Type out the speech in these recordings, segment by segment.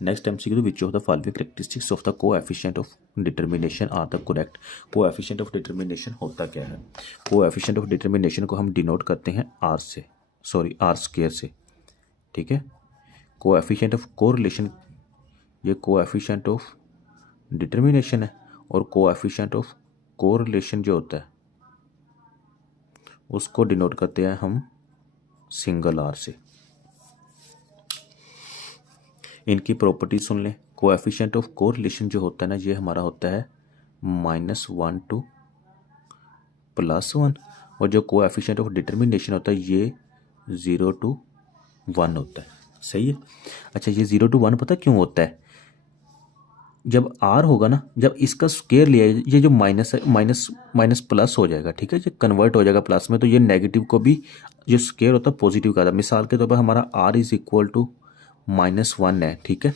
Next MCQ, which of the following characteristics of the coefficient of determination are the correct. Coefficient of determination होता क्या है? Coefficient of determination को हम denote करते हैं are से, सॉरी आर स्क्वायर से, ठीक है। कोएफिशिएंट ऑफ कोरिलेशन, ये कोएफिशिएंट ऑफ डिटर्मिनेशन है, और कोएफिशिएंट ऑफ कोरिलेशन जो होता है उसको डिनोट करते हैं हम सिंगल आर से। इनकी प्रॉपर्टी सुन लें। कोएफिशिएंट ऑफ कोरिलेशन जो होता है ना, ये हमारा होता है -1 to +1, और जो कोएफिशिएंट ऑफ डिटर्मिनेशन होता है ये 0 to 1 होता है। सही है। अच्छा, ये 0 to 1 पता क्यों होता है? जब आर होगा ना, जब इसका स्क्वायर लिया, ये जो माइनस है, माइनस प्लस हो जाएगा, ठीक है, ये कन्वर्ट हो जाएगा प्लस में, तो ये नेगेटिव को भी जो स्क्वायर होता है पॉजिटिव का आता है। मिसाल के तौर पर हमारा आर इज इक्वल टू -1 है, ठीक है।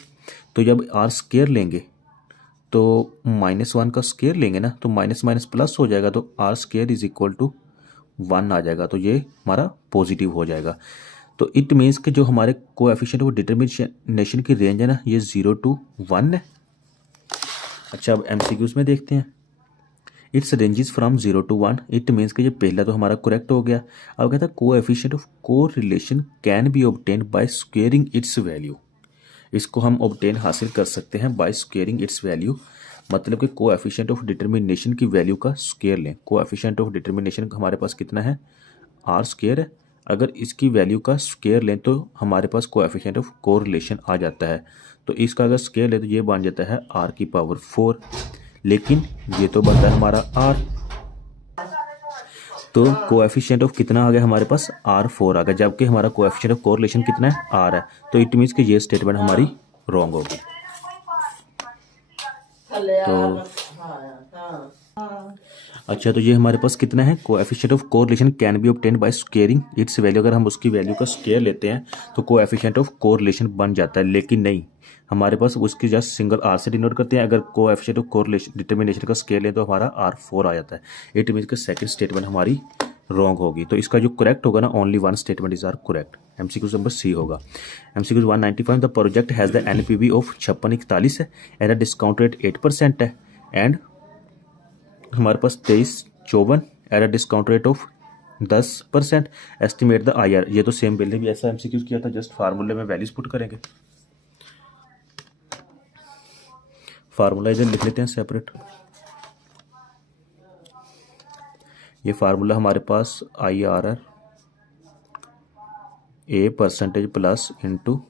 तो जब आर स्क्वायर लेंगे तो -1 का स्क्वायर लेंगे ना, तो माइनस माइनस प्लस हो जाएगा, तो R square is equal to 1 आ जाएगा, तो ये हमारा पॉजिटिव हो जाएगा। तो इट मीन्स कि जो हमारे कोएफिशिएंट ऑफ डिटर्मिनेशन की रेंज है ना, ये 0 to 1 है। अच्छा, अब एमसीक्यूज में देखते हैं। It's ranges from 0 to 1, it means कि ये पहला तो हमारा करेक्ट हो गया। अब कहता है coefficient of correlation can be obtained by squaring it's value. इसको हम ऑब्टेन हासिल कर सकते हैं बाय स्क्वेयरिंग इट्स वैल्यू, मतलब कि कोएफिशिएंट ऑफ डिटर्मिनेशन की वैल्यू का स्क्वेयर लें। कोएफिशिएंट ऑफ डिटर्मिनेशन हमारे पास कितना है? आर स्क्वेयर है। अगर इसकी वैल्यू का स्क्वेयर लें तो हमारे पास कोएफिशिएंट ऑफ कोरिलेशन आ जाता है। तो इसका अगर स्क्वेयर लें तो ये बन जाता है r की पावर 4, लेकिन ये तो बनता है हमारा r। तो कोएफिशिएंट ऑफ कितना आ गया हमारे पास? r4 आ गया, जबकि हमारा कोएफिशिएंट ऑफ कोरिलेशन कितना है? r है। तो इट मीन्स कि ये स्टेटमेंट हमारी रॉन्ग होगी। तो अच्छा, तो ये हमारे पास कितना है? Coefficient of correlation can be obtained by squaring it's value. अगर हम उसकी वैल्यू का स्क्वेयर लेते हैं तो कोएफिशिएंट ऑफ कोरिलेशन बन जाता है, लेकिन नहीं, हमारे पास उसकी जस्ट सिंगल आर से डिनोट करते हैं। अगर कोएफिशिएंट ऑफ कोरिलेशन डिटर्मिनेशन का स्क्वेयर लें तो हमारा r4 आ जाता है। इट मीन्स कि सेकंड स्टेटमेंट हमारी रॉन्ग होगी। तो इसका जो करेक्ट होगा ना, only one statement is are correct. MCQ number C होगा। MCQ 195, the project has the NPV of 5641 है एंड द डिस्काउंट रेट 8% है, एंड हमारे पास 2354 at a discount rate of 10%। Estimate the IR। ये तो सेम पहले भी ऐसा एमसीक्यू किया था, जस्ट फार्मूले में वैल्यूज पुट करेंगे। फार्मूला इधर लिख लेते हैं सेपरेट। ये फार्मूला हमारे पास IRR A percentage plus into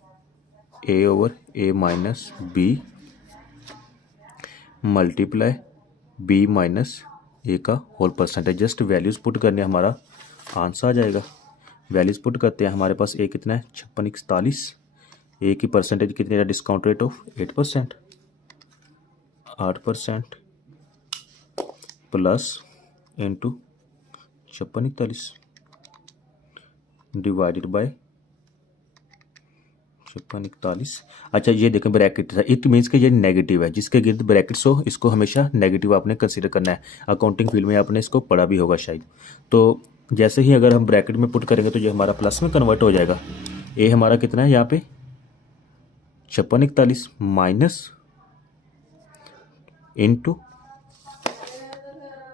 A/A-B multiply B minus A का whole percentage. Just values put करने, हमारा आंसर आ जाएगा। वैल्यूज पुट करते हैं, हमारे पास A कितना है? 5641। A की परसेंटेज कितनी है? Discount rate of 8%, 8% plus into 5641 divided by 5641। अच्छा, ये देखें ब्रैकेट है, इट मीन्स कि ये नेगेटिव है। जिसके गिर्द ब्रैकेट्स हो इसको हमेशा नेगेटिव आपने कंसीडर करना है। अकाउंटिंग फील्ड में आपने इसको पढ़ा भी होगा शायद। तो जैसे ही अगर हम ब्रैकेट में पुट करेंगे तो ये हमारा प्लस में कन्वर्ट हो जाएगा। ए हमारा कितना है यहाँ पे? 5641 माइनस इंटू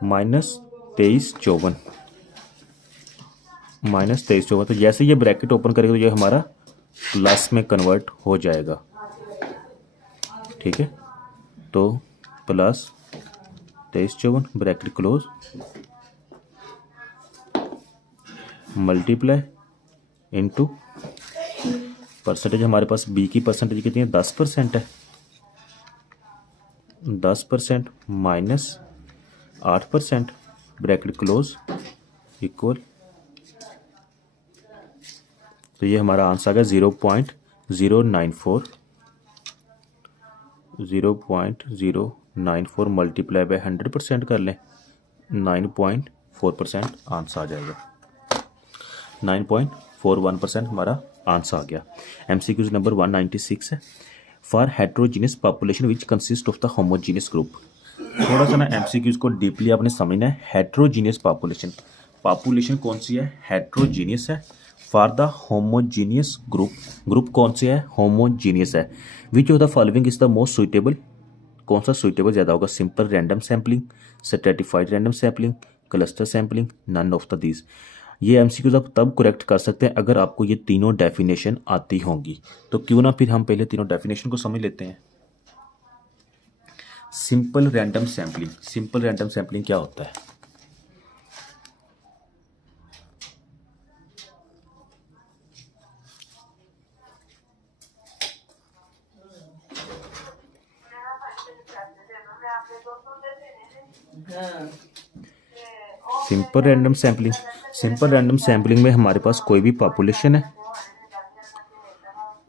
-2354 -2354। तो जैसे ये ब्रैकेट ओपन करेगा तो ये हमारा प्लस में कन्वर्ट हो जाएगा, ठीक है। तो plus 2354 bracket close multiply into percentage. हमारे पास बी की परसेंटेज कितनी है? 10% है। 10% माइनस 8% ब्रैकेट क्लोज इक्वल, तो ये हमारा आंसर आ गया 0.094। 0.094 मल्टीप्लाई बाय 100% कर लें, 9.4% आंसर आ जाएगा। 9.41% हमारा आंसर आ गया। एमसीक्यूज नंबर 196 है। For heterogeneous population which consist of the homogeneous group. थोड़ा सा ना एमसीक्यूज को डीपली आपने समझना है। हेट्रोजीनियस पॉपुलेशन, पॉपुलेशन कौन सी है? हेट्रोजीनियस है। For the homogeneous group, group कौन से है, होमोजीनियस है। Which of the following is the most suitable, कौन सा सुइटेबल ज़्यादा होगा, simple random sampling, stratified random sampling, cluster sampling, none of the these. ये एमसीक्यूज आप तब करेक्ट कर सकते हैं अगर आपको ये तीनों डेफिनेशन आती होंगी। तो क्यों ना फिर हम पहले तीनों डेफिनेशन को समझ लेते हैं। Simple random sampling, simple random sampling क्या होता है। Simple random sampling, simple random sampling में हमारे पास कोई भी पॉपुलेशन है,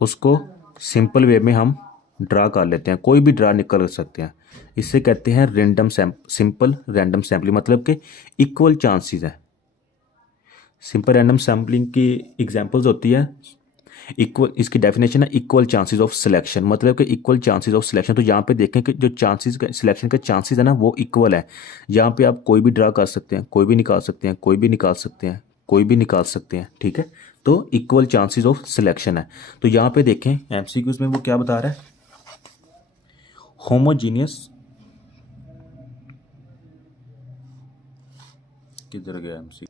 उसको सिंपल वे में हम ड्रा कर लेते हैं, कोई भी ड्रा निकल सकते हैं। इससे कहते हैं रैंडम सिंपल रैंडम सैम्पलिंग, मतलब कि इक्वल चांसेस है। सिंपल रैंडम सैम्पलिंग की एग्जांपल्स होती है इक्वल, इसकी डेफिनेशन है इक्वल चांसेस ऑफ सिलेक्शन, मतलब कि इक्वल चांसेस ऑफ सिलेक्शन। तो यहाँ पे देखें कि जो चांसेस सिलेक्शन के चांसेस है ना वो इक्वल है। यहाँ पे आप कोई भी ड्रा कर सकते हैं, कोई भी निकाल सकते हैं, कोई भी निकाल सकते हैं, कोई भी निकाल सकते हैं, ठीक है। तो इक्वल चांसेस ऑफ सिलेक्शन है। तो यहाँ पे देखें एमसीक्यूज में वो क्या बता रहा है, होमोजीनियस, किधर गया MC,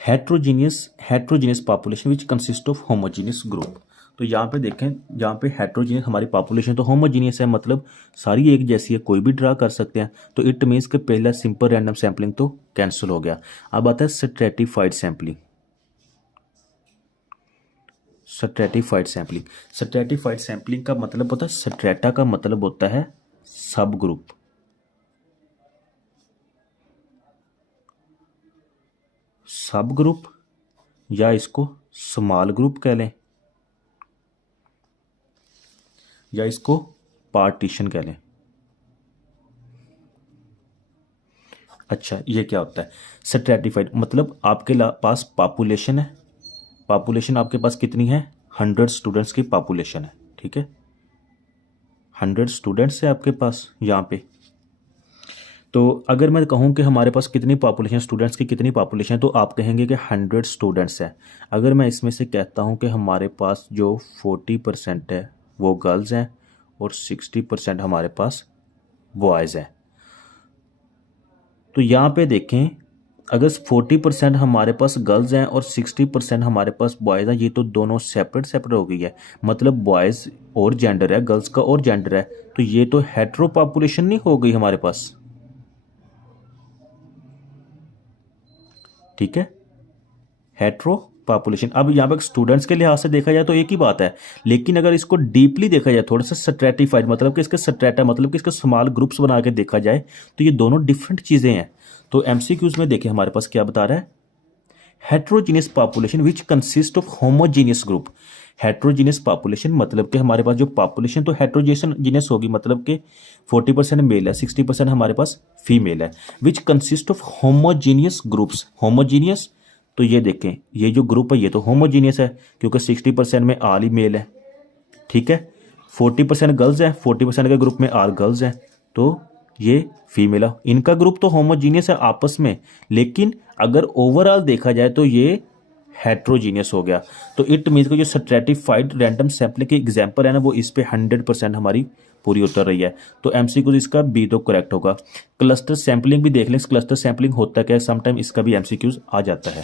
heterogeneous population which consist of homogeneous group. तो यहाँ पे देखें, यहाँ पे हेट्रोजीनियस हमारी पॉपुलेशन तो होमोजीनियस है, मतलब सारी एक जैसी है, कोई भी ड्रा कर सकते हैं। तो इट मीन्स कि पहला सिंपल रैंडम सैम्पलिंग तो कैंसिल हो गया। अब आता है stratified sampling. Stratified sampling, stratified sampling का मतलब होता है, स्ट्रेटा का मतलब होता है सब ग्रुप, सब ग्रुप, या इसको स्मॉल ग्रुप कह लें, या इसको पार्टीशन कह लें। अच्छा, ये क्या होता है स्ट्रेटिफाइड, मतलब आपके पास पॉपुलेशन है, पॉपुलेशन आपके पास कितनी है, 100 स्टूडेंट्स की पॉपुलेशन है, ठीक है, 100 स्टूडेंट्स है आपके पास यहाँ पे। तो अगर मैं कहूँ कि हमारे पास कितनी पॉपुलेशन, स्टूडेंट्स की कितनी पॉपुलेशन है, तो आप कहेंगे कि 100 स्टूडेंट्स हैं। अगर मैं इसमें से कहता हूँ कि हमारे पास जो 40% है वो गर्ल्स हैं और 60% हमारे पास बॉयज़ हैं, तो यहाँ पे देखें अगर 40% हमारे पास गर्ल्स हैं और 60% हमारे पास बॉयज़ हैं, ये तो दोनों सेपरेट हो गई है, मतलब बॉयज़ और जेंडर है, गर्ल्स का और जेंडर है, तो ये तो हेट्रो पॉपुलेशन नहीं हो गई हमारे पास, ठीक है, हेट्रो पॉपुलेशन। अब यहाँ पे स्टूडेंट्स के लिहाज से देखा जाए तो एक ही बात है, लेकिन अगर इसको डीपली देखा जाए, थोड़ा सा स्ट्रेटिफाइड, मतलब कि इसके स्ट्रेटा मतलब कि इसके स्मॉल ग्रुप्स बना के देखा जाए, तो ये दोनों डिफरेंट चीज़ें हैं। तो एमसीक्यूज में देखिए हमारे पास क्या बता रहा है, heterogeneous population which consist of homogeneous group. Heterogeneous population मतलब कि हमारे पास जो पॉपुलेशन तो हेट्रोजीनियस होगी, मतलब कि 40% मेल है, 60% हमारे पास फीमेल है, which consist of homogeneous groups. Homogeneous तो ये देखें, ये जो ग्रुप है ये तो होमोजीनियस है क्योंकि 60% में आल ही मेल है, ठीक है, 40% गर्ल्स है, 40% के ग्रुप में आल गर्ल्स हैं, तो ये फीमेल है, इनका ग्रुप तो होमोजीनियस है आपस में, लेकिन अगर ओवरऑल देखा जाए तो ये हेट्रोजीनियस हो गया। तो इट मीन्स कि जो स्ट्रेटिफाइड रैंडम सैम्पलिंग की एग्जांपल है ना, वो इस पे 100% हमारी पूरी उतर रही है। तो एमसीक्यू इसका बी तो करेक्ट होगा। क्लस्टर सैम्पलिंग भी देख लें, क्लस्टर सैम्पलिंग होता क्या है, समटाइम इसका भी एमसीक्यूज आ जाता है।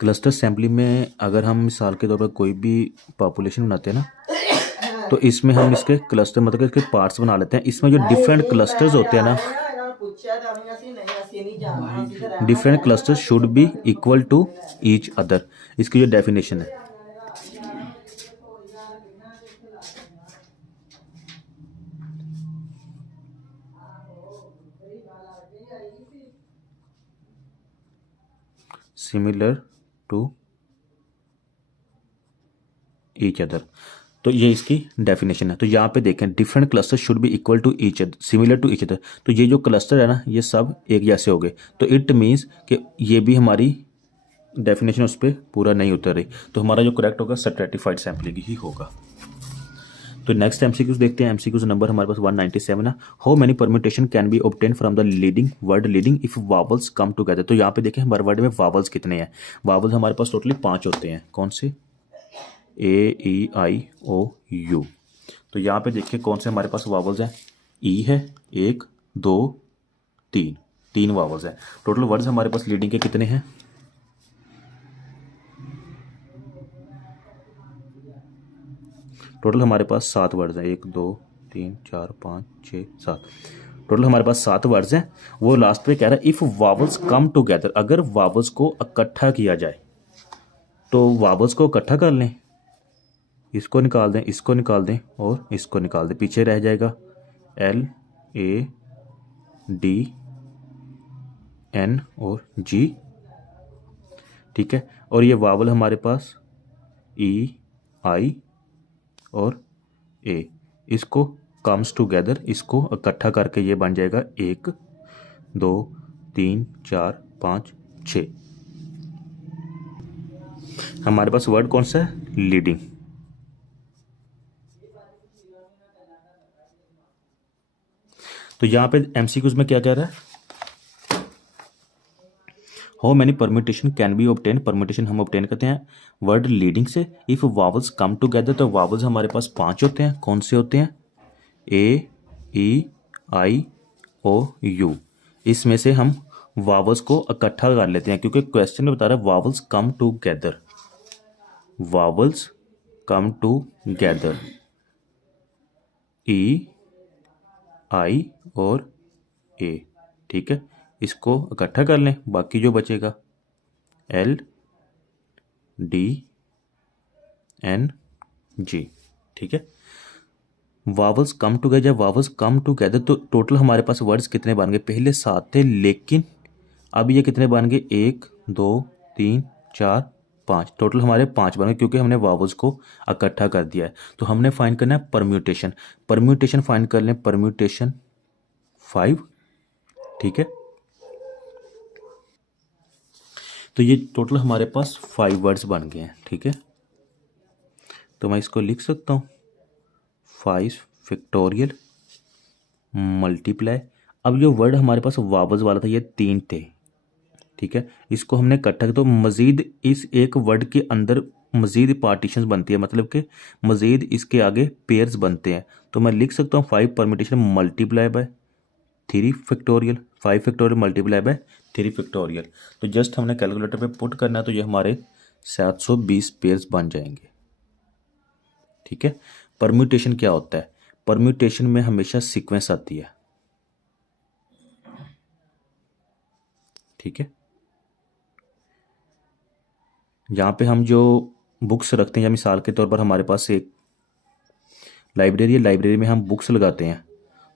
क्लस्टर सैम्पलिंग में अगर हम मिसाल के तौर पर कोई भी पॉपुलेशन बनाते हैं ना, तो इसमें हम इसके क्लस्टर मतलब इसके पार्ट्स बना लेते हैं। इसमें जो डिफरेंट क्लस्टर्स होते हैं ना, different clusters should be equal to each other, इसकी जो डेफिनेशन है। सिमिलर टू ईच अदर, तो ये इसकी डेफिनेशन है। तो यहाँ पे देखें different cluster should be equal to each other, similar to each other, तो ये जो क्लस्टर है ना ये सब एक जैसे हो गए, तो इट मीन्स कि ये भी हमारी डेफिनेशन उस पर पूरा नहीं उतर रही। तो हमारा जो करेक्ट होगा स्ट्रेटिफाइड सैम्पलिंग ही होगा। तो नेक्स्ट एमसीक्यूज देखते हैं। एमसीक्यूज नंबर हमारे पास 197 है। How many permutation can be obtain from the leading word leading if vowels come together. तो यहाँ पे देखें हमारे वर्ड में वावल्स कितने हैं। वावल्स हमारे पास टोटली 5 होते हैं। कौन से? ए ई आई ओ यू। तो यहाँ पे देखिए कौन से हमारे पास वावल्स हैं। ई है 1 2 3, 3 वावल्स हैं। टोटल वर्ड्स हमारे पास लीडिंग के कितने हैं? टोटल हमारे पास 7 वर्ड्स हैं। 1 2 3 4 5 6 7। टोटल हमारे पास 7 वर्ड्स हैं। वो लास्ट पे कह रहा है इफ़ वावल्स कम टुगेदर, अगर वावल्स को इकट्ठा किया जाए तो वावल्स को इकट्ठा कर लें, इसको निकाल दें, इसको निकाल दें और इसको निकाल दें। पीछे रह जाएगा L A D N और G, ठीक है। और ये वावल हमारे पास E I और A, इसको कम्स टुगेदर, इसको इकट्ठा करके ये बन जाएगा 1 2 3 4 5 6। हमारे पास वर्ड कौन सा है? लीडिंग। तो यहाँ पे एमसीक्यूज में क्या कह रहा है? How many permutation can be obtain. Permutation हम ऑब्टेन करते हैं वर्ड लीडिंग से इफ़ वावल्स कम टुगेदर। तो वावल्स हमारे पास 5 होते हैं। कौन से होते हैं? ए ई आई ओ यू। इसमें से हम वावल्स को इकट्ठा कर लेते हैं क्योंकि क्वेश्चन में बता रहा है vowels come together. Vowels come together E I और ए, ठीक है। इसको इकट्ठा कर लें, बाकी जो बचेगा L D N G, ठीक है। वावल्स कम टुगेदर, जब वावल्स कम टुगेदर तो टोटल हमारे पास वर्ड्स कितने बन गए? पहले 7 थे लेकिन अब ये कितने बन गए? 1 2 3 4 5। टोटल हमारे 5 बन गए क्योंकि हमने वावल्स को इकट्ठा कर दिया है। तो हमने फाइंड करना है परम्यूटेशन। परम्यूटेशन फाइंड कर लें, परम्यूटेशन 5, ठीक है। तो ये टोटल हमारे पास 5 वर्ड्स बन गए हैं, ठीक है। तो मैं इसको लिख सकता हूँ 5 फैक्टोरियल मल्टीप्लाई। अब जो वर्ड हमारे पास वावल्स वाला था ये 3 थे, ठीक है। इसको हमने इकट्ठा किया तो मज़ीद इस एक वर्ड के अंदर मज़ीद पार्टीशंस बनती है, मतलब कि मज़ीद इसके आगे पेयर्स बनते हैं। तो मैं लिख सकता हूँ 5 permutation multiply by 3 factorial, 5 factorial multiply by 3 factorial. तो जस्ट हमने कैलकुलेटर पे पुट करना है तो ये हमारे 720 पेयर्स बन जाएंगे, ठीक है। परम्यूटेशन क्या होता है? परम्यूटेशन में हमेशा सीक्वेंस आती है, ठीक है। यहाँ पे हम जो बुक्स रखते हैं, या मिसाल के तौर पर हमारे पास एक लाइब्रेरी है, लाइब्रेरी में हम बुक्स लगाते हैं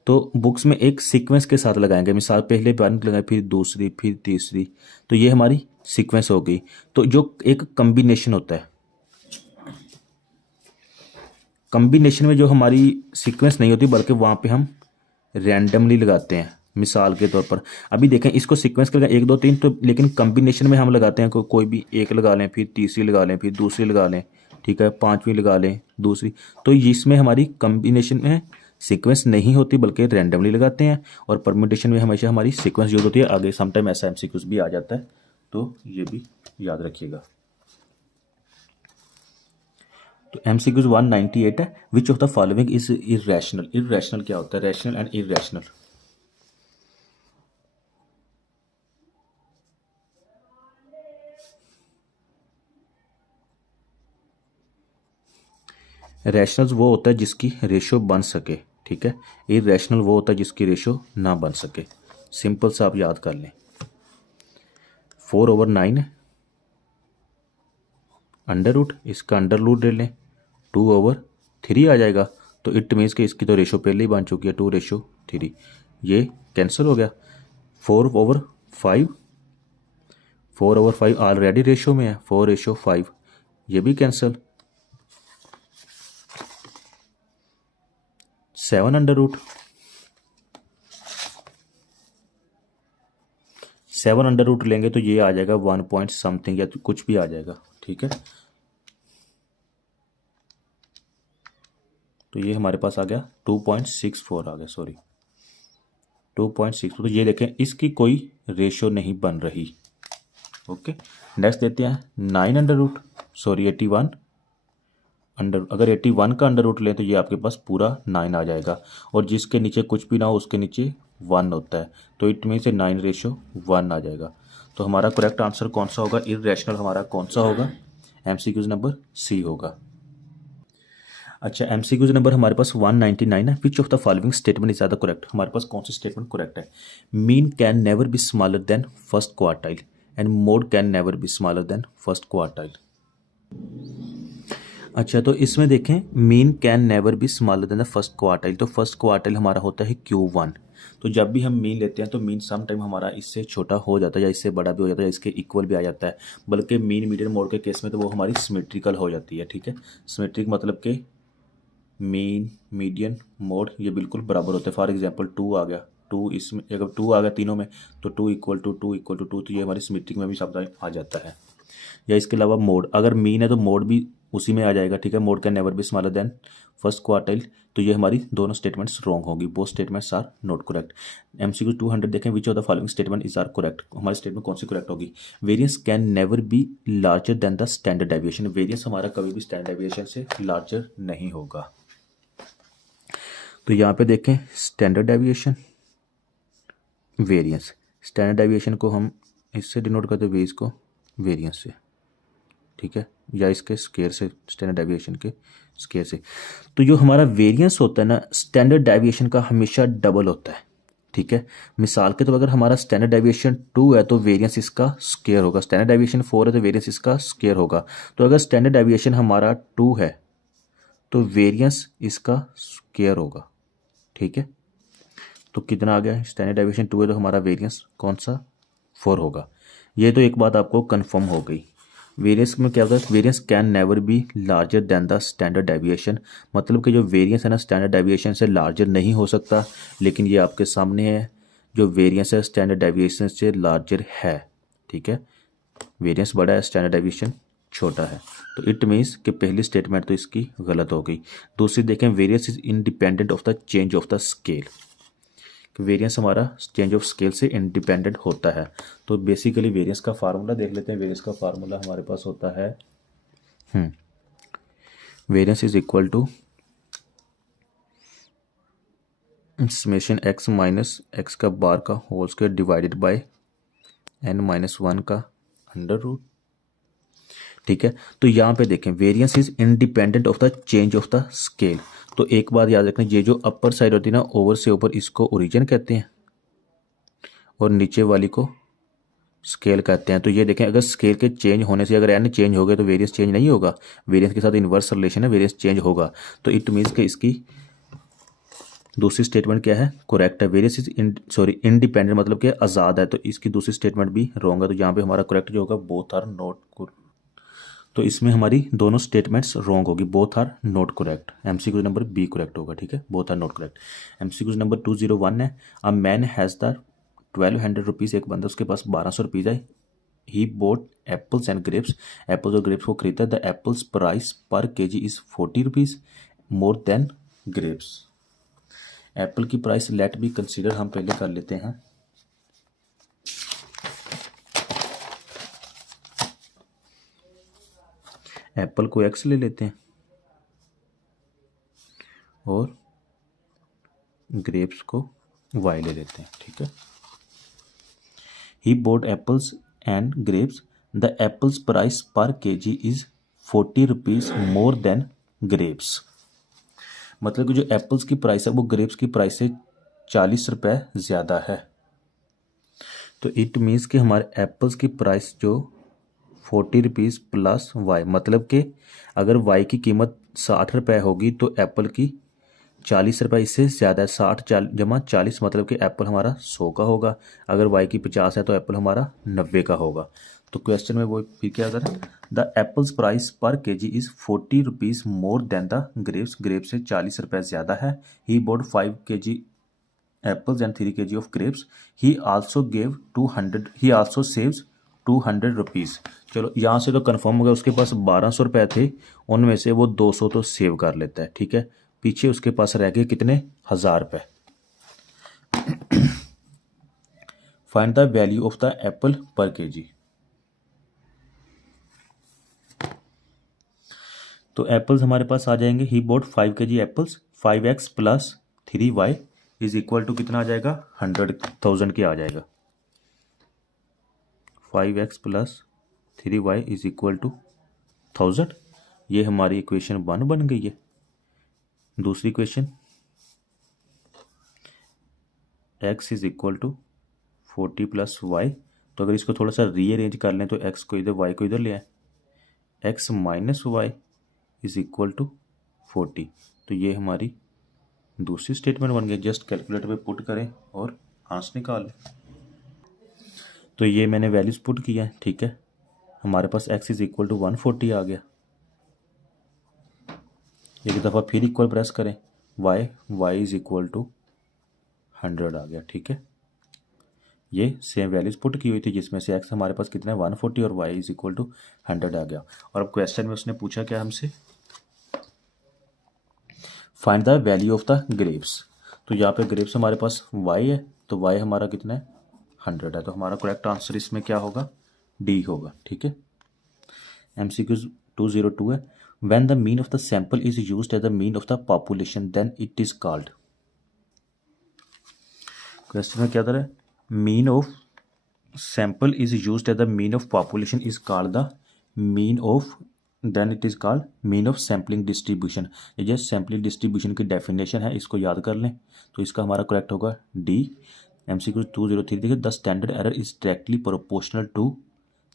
तो बुक्स में एक सीक्वेंस के साथ लगाएंगे। मिसाल पहले वन लगाए, फिर दूसरी, फिर तीसरी, तो ये हमारी सीक्वेंस हो गई। तो जो एक कम्बिनेशन होता है, कम्बिनेशन में जो हमारी सीक्वेंस नहीं होती बल्कि वहाँ पे हम रैंडमली लगाते हैं। मिसाल के तौर पर अभी देखें, इसको सीक्वेंस कर 1 2 3, तो लेकिन कम्बिनेशन में हम लगाते हैं कोई भी एक लगा लें, फिर तीसरी लगा लें, फिर दूसरी लगा लें, ठीक है, 5वीं लगा लें, दूसरी। तो इसमें हमारी कम्बिनेशन में सीक्वेंस नहीं होती बल्कि रैंडमली लगाते हैं। और परम्यूटेशन में हमेशा हमारी सीक्वेंस यूज होती है। आगे समटाइम ऐसा एमसीक्यूज भी आ जाता है, तो ये भी याद रखिएगा। तो एमसीक्यूज 198 है। Which of the following is irrational. Irrational क्या होता है? Rational and irrational. रैशनल वो होता है जिसकी रेशो बन सके, ठीक है। इरेशनल वो होता है जिसकी रेशो ना बन सके। सिंपल सा आप याद कर लें। 4/9 है, अंडर रूट, इसका अंडर रूट ले लें, 2/3 आ जाएगा। तो इट मीन्स कि इसकी तो रेशो पहले ही बन चुकी है, 2:3। ये कैंसिल हो गया। 4/5, 4/5 ऑलरेडी रेशो में है, 4:5, ये भी cancel. 7 under root, 7 under root लेंगे तो ये आ जाएगा 1 पॉइंट समथिंग या तो कुछ भी आ जाएगा, ठीक है। तो ये हमारे पास आ गया 2.64 आ गया, सॉरी 2.64। तो ये देखें इसकी कोई रेशो नहीं बन रही। ओके, नेक्स्ट देते हैं 9 अंडर रूट, सॉरी 81 अंडर, अगर 81 का अंडर रूट लें तो ये आपके पास पूरा 9 आ जाएगा, और जिसके नीचे कुछ भी ना हो उसके नीचे 1 होता है, तो इट मीन से 9:1 आ जाएगा। तो हमारा करेक्ट आंसर कौन सा होगा, इर्रेशनल हमारा कौन सा होगा, एमसीक्यूज नंबर सी होगा। अच्छा, एमसीक्यूज नंबर हमारे पास 199 है। Which of the following statement is the correct, हमारे पास कौन सा स्टेटमेंट करेक्ट है। Mean can never be smaller than first quartile and mode can never be smaller than first quartile. अच्छा, तो इसमें देखें mean can never be smaller then the first quartile, तो first quartile हमारा होता है Q1। तो जब भी हम मीन लेते हैं तो मीन सम टाइम हमारा इससे छोटा हो जाता है या इससे बड़ा भी हो जाता है या इसके इक्वल भी आ जाता है, बल्कि मीन मीडियन मोड के केस में तो वो हमारी सिमेट्रिकल हो जाती है। ठीक है, सिमेट्रिक मतलब कि मीन मीडियन मोड ये बिल्कुल बराबर होते हैं। फॉर एग्जांपल 2 आ गया, 2 इसमें अगर 2 आ गया तीनों में तो 2 इक्वल टू 2 इक्वल टू 2, तो ये हमारी सिमेट्रिक में भी शब्द आ जाता है। या इसके अलावा मोड, अगर मीन है तो मोड भी उसी में आ जाएगा। ठीक है, mode can never be smaller than first quartile, तो ये हमारी दोनों स्टेटमेंट्स रॉन्ग होगी, both statements are not correct. MCQ 200 देखें, which of the following statement is are correct, हमारी स्टेटमेंट कौन सी करेक्ट होगी। Variance can never be larger than the standard deviation, variance हमारा कभी भी स्टैंडर्ड डेविएशन से लार्जर नहीं होगा। तो यहाँ पे देखें standard deviation, variance, standard deviation को हम इससे डिनोट करते हैं, वेज को वेरियंस से। ठीक है, या इसके स्केयर से, स्टैंडर्ड डेविएशन के स्केयर से। तो जो हमारा वेरियंस होता है ना स्टैंडर्ड डेविएशन का हमेशा डबल होता है। ठीक है, मिसाल के तो अगर हमारा स्टैंडर्ड डेविएशन 2 है तो वेरियंस इसका स्केयर होगा, स्टैंडर्ड डेविएशन 4 है तो वेरियंस इसका स्केयर होगा। तो अगर स्टैंडर्ड डेविएशन हमारा 2 है तो वेरियंस इसका स्केयर होगा। ठीक है, तो कितना आ गया, स्टैंडर्ड डेविएशन 2 है तो हमारा वेरियंस कौन सा 4 होगा। ये तो एक बात आपको कंफर्म हो गई। वेरियंस में क्या होता है, variance can never be larger than the standard deviation, मतलब कि जो वेरियंस है ना स्टैंडर्ड डेविएशन से लार्जर नहीं हो सकता, लेकिन ये आपके सामने है जो वेरियंस है स्टैंडर्ड डेविएशन से लार्जर है। ठीक है, वेरियंस बड़ा है, स्टैंडर्ड डेविएशन छोटा है, तो इट मीन्स कि पहली स्टेटमेंट तो इसकी गलत हो गई। दूसरी देखें, variance is independent of the change of the scale, variance हमारा चेंज ऑफ स्केल से इंडिपेंडेंट होता है। तो बेसिकली वेरियंस का फार्मूला देख लेते हैं। वेरियंस का फार्मूला हमारे पास होता है variance is equal to summation x minus x का बार का whole square divided by n-1 का अंडर रूट। ठीक है, तो यहाँ पे देखें variance is independent of the change of the scale. तो एक बात याद रखना, ये जो अपर साइड होती है ना ओवर से ऊपर, इसको ओरिजिन कहते हैं और नीचे वाली को स्केल कहते हैं। तो ये देखें अगर स्केल के चेंज होने से अगर एन चेंज हो गए तो वेरियंस चेंज नहीं होगा, वेरियंस के साथ इन्वर्स रिलेशन है, वेरियंस चेंज होगा। तो इट मीन्स कि इसकी दूसरी स्टेटमेंट क्या है, करेक्ट है। वेरियंस इज इंडिपेंडेंट मतलब कि आज़ाद है, तो इसकी दूसरी स्टेटमेंट भी रॉन्ग है। तो यहाँ पे हमारा करेक्ट जो होगा बोथ आर नॉट, तो इसमें हमारी दोनों स्टेटमेंट्स रॉन्ग होगी, both are not correct. MCQ number B correct होगा। ठीक है, both are not correct. MCQ number 201 है, a man has the 1200 rupees, एक बंदा उसके पास 1200 रुपीज़ है। He bought apples and grapes, apples और ग्रेप्स को खरीदा। The apples price per kg is 40 rupees more than grapes. Apple की प्राइस लेट बी कंसीडर हम पहले कर लेते हैं। एप्पल को एक्स ले लेते हैं और ग्रेप्स को वाई ले लेते हैं। ठीक है, he bought apples and grapes, the apples price per kg is 40 rupees more than grapes, मतलब कि जो एप्पल्स की प्राइस है वो ग्रेप्स की प्राइस से 40 रुपये ज़्यादा है। तो इट मीन्स कि हमारे एप्पल्स की प्राइस जो 40 रुपीज़ प्लस वाई, मतलब कि अगर वाई की कीमत 60 रुपये होगी तो एप्पल की 40 रुपये इससे ज़्यादा है। 60 जमा 40 मतलब कि एप्पल हमारा 100 का होगा। अगर वाई की 50 है तो एप्पल हमारा 90 का होगा। तो क्वेश्चन में वो फिर क्या अगर the apples price per kg is 40 rupees more than the grapes, grapes से 40 रुपये ज़्यादा है। He bought 5 kg apples and 3 kg of grapes, he also gave 200, he also saves 200 rupees. चलो यहाँ से तो कन्फर्म हो गया, उसके पास 1200 रुपये थे, उनमें से वो 200 तो सेव कर लेता है। ठीक है, पीछे उसके पास रह गए कितने 1000 रुपये। Find the value of the apple per kg. तो एप्पल्स हमारे पास आ जाएंगे, he bought 5 kg apples, 5x plus 3y is equal to कितना आ जाएगा 100,000 के आ जाएगा। 5x plus 3y is equal to 1000। ये हमारी इक्वेशन 1 बन गई है। दूसरी equation x is equal to 40 plus y, तो अगर इसको थोड़ा सा रीअरेंज कर लें तो x को इधर y को इधर ले आए, x minus y is equal to 40। तो ये हमारी दूसरी स्टेटमेंट बन गई। जस्ट कैलकुलेटर पे पुट करें और आंसर निकाल लें। तो ये मैंने वैल्यूज पुट किया है, ठीक है। हमारे पास x इज इक्वल टू 140 आ गया। एक दफ़ा फिर इक्वल प्रेस करें, y इज इक्वल टू 100 आ गया, ठीक है। ये सेम वैल्यूज पुट की हुई थी जिसमें से x हमारे पास कितना है 140 और y इज इक्वल टू 100 आ गया। और अब क्वेश्चन में उसने पूछा क्या हमसे, find the value of the grapes. तो यहाँ पे ग्रेप्स हमारे पास y है, तो y हमारा कितना है 100 है। तो हमारा करेक्ट आंसर इसमें क्या होगा, डी होगा, ठीक है। MCQ 202 है, when the mean of the sample is used as the mean of the population then it is called. Question में क्या है, mean of sample is used as the mean of population is called the mean of, then it is called mean of sampling distribution. ये जो sampling distribution की definition है इसको याद कर लें। तो इसका हमारा करेक्ट होगा डी। MCQ 203 देखिए, the standard error is directly proportional to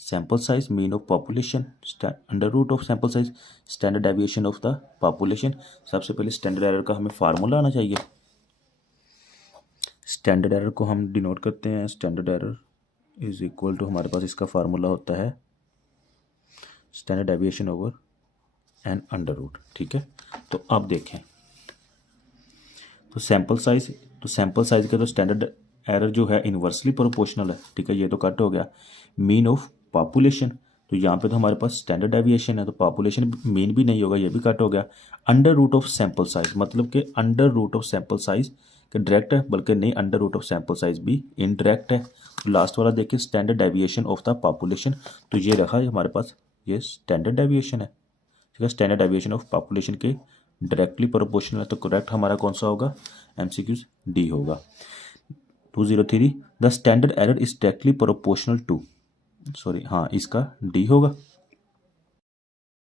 sample size, mean of population, under root of sample size, standard deviation of the population. सबसे पहले स्टैंडर्ड एरर का हमें फार्मूला आना चाहिए। स्टैंडर्ड एरर को हम डिनोट करते हैं, standard error is equal to, हमारे पास इसका फार्मूला होता है standard deviation over n under root, ठीक है। तो अब देखें, तो सैंपल साइज का तो स्टैंडर्ड एरर जो है इन्वर्सली प्रोपोर्शनल है, ठीक है, ये तो कट हो गया। मीन ऑफ पॉपुलेशन, तो यहाँ पे तो हमारे पास स्टैंडर्ड डेविएशन है, तो पॉपुलेशन मीन भी नहीं होगा, ये भी कट हो गया। Under root of sample size, मतलब कि under root of sample size के डायरेक्ट है, बल्कि नहीं, under root of sample size भी इनडायरेक्ट है। लास्ट वाला देखिए, standard deviation of the population, तो ये रहा हमारे पास, ये स्टैंडर्ड डेविएशन है, ठीक है। स्टैंडर्ड डेविएशन ऑफ पॉपुलेशन के डायरेक्टली प्रोपोर्शनल है, तो करेक्ट हमारा कौन सा होगा, MCQ डी होगा। 203, the standard error is directly proportional to, sorry हाँ, इसका डी होगा।